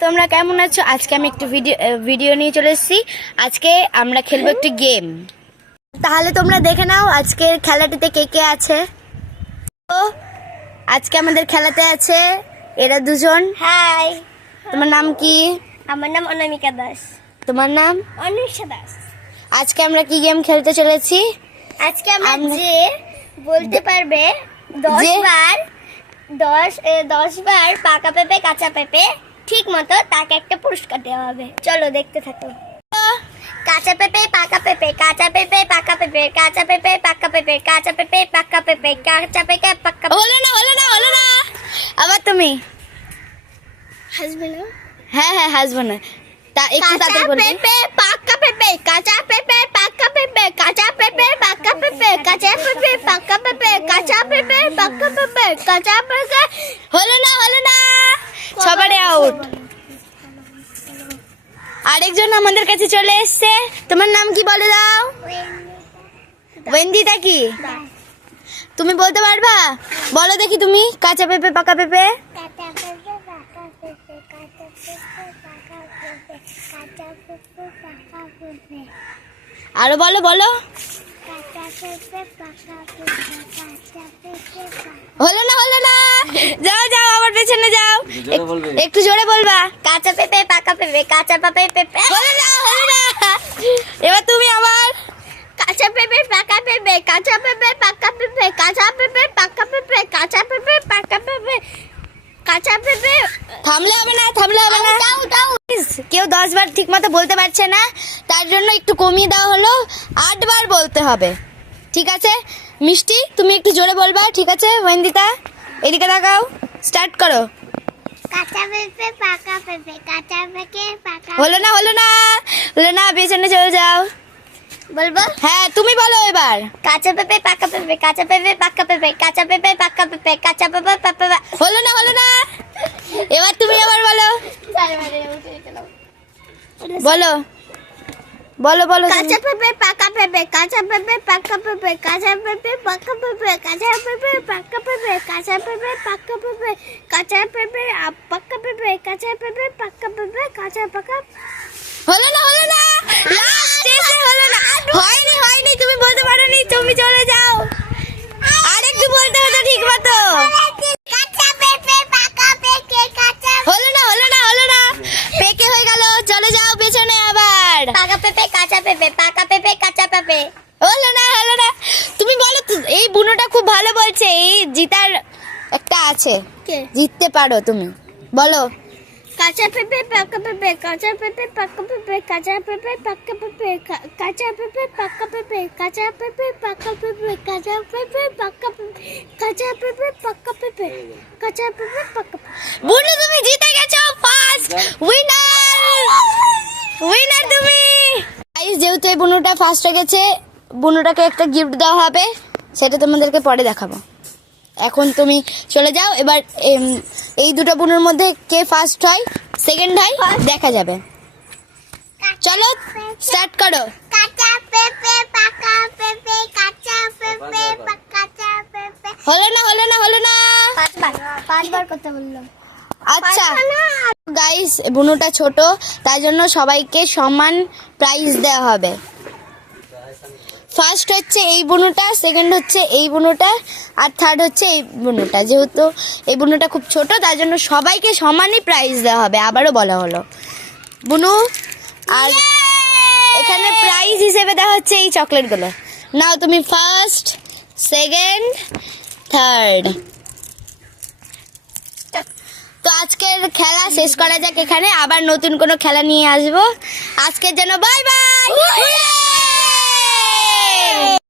তোমরা কেমন আছো? আজকে আমি একটু ভিডিও নিয়ে চলে এসেছি। আজকে আমরা খেলবো একটি গেম। তাহলে তোমরা দেখে নাও আজকের খেলাটিতে কে কে আছে। তো আজকে আমাদের খেলাতে আছে এরা দুজন। হাই, তোমার নাম কি? আমার নাম অনামিকা দাস। তোমার নাম? অনুষা দাস। আজকে আমরা কি গেম খেলতে চলেছি? আজকে আমরা যে বলতে পারবে 10 বার পাকা পেঁপে কাঁচা পেঁপে ঠিক মতো তাকে একটা পুরস্কার দেওয়া হবে। চলো দেখতে থাকো। কাঁচা পেঁপে পাকা পেঁপে কাঁচা পেঁপে পাকা পেঁপে কাঁচা পেঁপে পাকা পেঁপে কাঁচা পেঁপে পাকা পেঁপে কাঁচা পেঁপে পাকা। হলো না আবার তুমি হাসবে না? হ্যাঁ হাসবো না। তা একটু তাড়াতাড়ি বলবে। পেঁপে পাকা পেঁপে কাঁচা পেঁপে পাকা পেঁপে কাঁচা পেঁপে পাকা পেঁপে কাঁচা পেঁপে পাকা পেঁপে কাঁচা পেঁপে পাকা পেঁপে কাঁচা পেঁপে। হলো না সবারই আউট। আরেকজন আমাদের কাছে চলে এসেছে। তোমার নাম কি বলে দাও? ওয়েন্দিতা। কি তুমি বলতে পারবা? বলো দেখি তুমি। কাঁচা পেঁপে পাকা পেঁপে। আরো বলো বলো। হলো না যাও আবার পেছনে যাও। একটু জোরে বলবা। কাঁচা পেঁপে পাকা পেঁপে কাঁচা পেঁপে পেঁপে। হলো না এবার তুমি আবার। কাঁচা পেঁপে পাকা পেঁপে কাঁচা পেঁপে পাকা পেঁপে কাঁচা পেঁপে পাকা পেঁপে কাঁচা পেঁপে পাকা পেঁপে কাঁচা পেঁপে। থামলে হবে না দাও। কেউ 10 বার ঠিক মতো বলতে পারছে না, তার জন্য একটু কমিয়ে দেওয়া হলো। 8 বার বলতে হবে, ঠিক আছে? মিষ্টি তুমি একটু জোরে বলবা, ঠিক আছে? ওয়েন্দিতা এদিকে তাকাও, স্টার্ট করো। কাঁচা পেঁপে পাকা পেঁপে কাঁচা পেঁপে পাকা। হলো না পেছনে চলে যাও। বলবো? হ্যাঁ তুমি বলো এবার। কাঁচা পেঁপে পাকা পেঁপে কাঁচা পেঁপে পাকা পেঁপে কাঁচা পেঁপে পাকা পেঁপে কাঁচা পেঁপে পাকা। হলো না এবার তুমি আবার বলো। বলো কাঁচা পেঁপে পাকা পেঁপে কাঁচা পেঁপে পাকা পেঁপে কাঁচা পেঁপে পাকা পেঁপে কাঁচা পেঁপে পাকা পেঁপে কাঁচা পেঁপে পাকা পেঁপে কাঁচা পেঁপে পাকা পেঁপে কাঁচা পেঁপে পাকা পেঁপে কাঁচা পাকা। হলো না লাস্ট এসে হলো না। হয়নি তুমি বলতে পারোনি, তুমি চলে যাও। আরেকটু বলতে হতো ঠিক মতো। কাঁচা পেঁপে পাকা পেঁপে কাঁচা। হলো না পেকে হয়ে গেল। চলে যাও পেছনে আবার। পাকা পেঁপে কাঁচা পেঁপে পাকা পেঁপে কাঁচা পেঁপে। হলো না তুমি বলো। এই বুনোটা খুব ভালো বলছে। এই জিতার একটা আছে, জিততে পারো তুমি। বলো। কাঁচা পেঁপে পাকা পেঁপে কাঁচা পেঁপে পাকা পেঁপে কাঁচা পেঁপে পাকা পেঁপে কাঁচা পেঁপে পাকা পেঁপে কাঁচা পেঁপে পাকা পেঁপে কাঁচা পেঁপে পাকা পেঁপে কাঁচা পেঁপে পাকা পেঁপে কাঁচা পেঁপে পাকা। বুনু তুমি জিতে গেছো, ফার্স্ট উইনার তুমি। গাইস যেহেতু এই বুনুটা ফার্স্ট হয়ে গেছে, বুনুটাকে একটা গিফট দেওয়া হবে, সেটা তোমাদেরকে পরে দেখাবো। এখন তুমি চলে যাও। এবার এই দুটো বুনুর মধ্যে কে ফার্স্ট হয় সেকেন্ড হয় দেখা যাবে। চলো স্টার্ট করো। কাঁচা পেঁপে পাকা পেঁপে কাঁচা পেঁপে কাঁচা পেঁপে। হলো না 5 বার করতে বললাম। আচ্ছা গাইস বুনুটা ছোট, তাই জন্য সবাইকে সমান প্রাইজ দেওয়া হবে। ফার্স্ট হচ্ছে এই বুনুটা, সেকেন্ড হচ্ছে এই বুনুটা, আর থার্ড হচ্ছে এই বুনুটা। যেহেতু এই বুনুটা খুব ছোট, তাই জন্য সবাইকে সমানই প্রাইজ দেওয়া হবে। আবারও বলা হলো বুনু। আর এখানে প্রাইজ হিসেবে দেওয়া হচ্ছে এই চকলেটগুলো। নাও তুমি ফার্স্ট, সেকেন্ড, থার্ড। তো আজকের খেলা শেষ করা যাক এখানে। আবার নতুন কোনো খেলা নিয়ে আসবো। আজকের জন্য বাই বাই।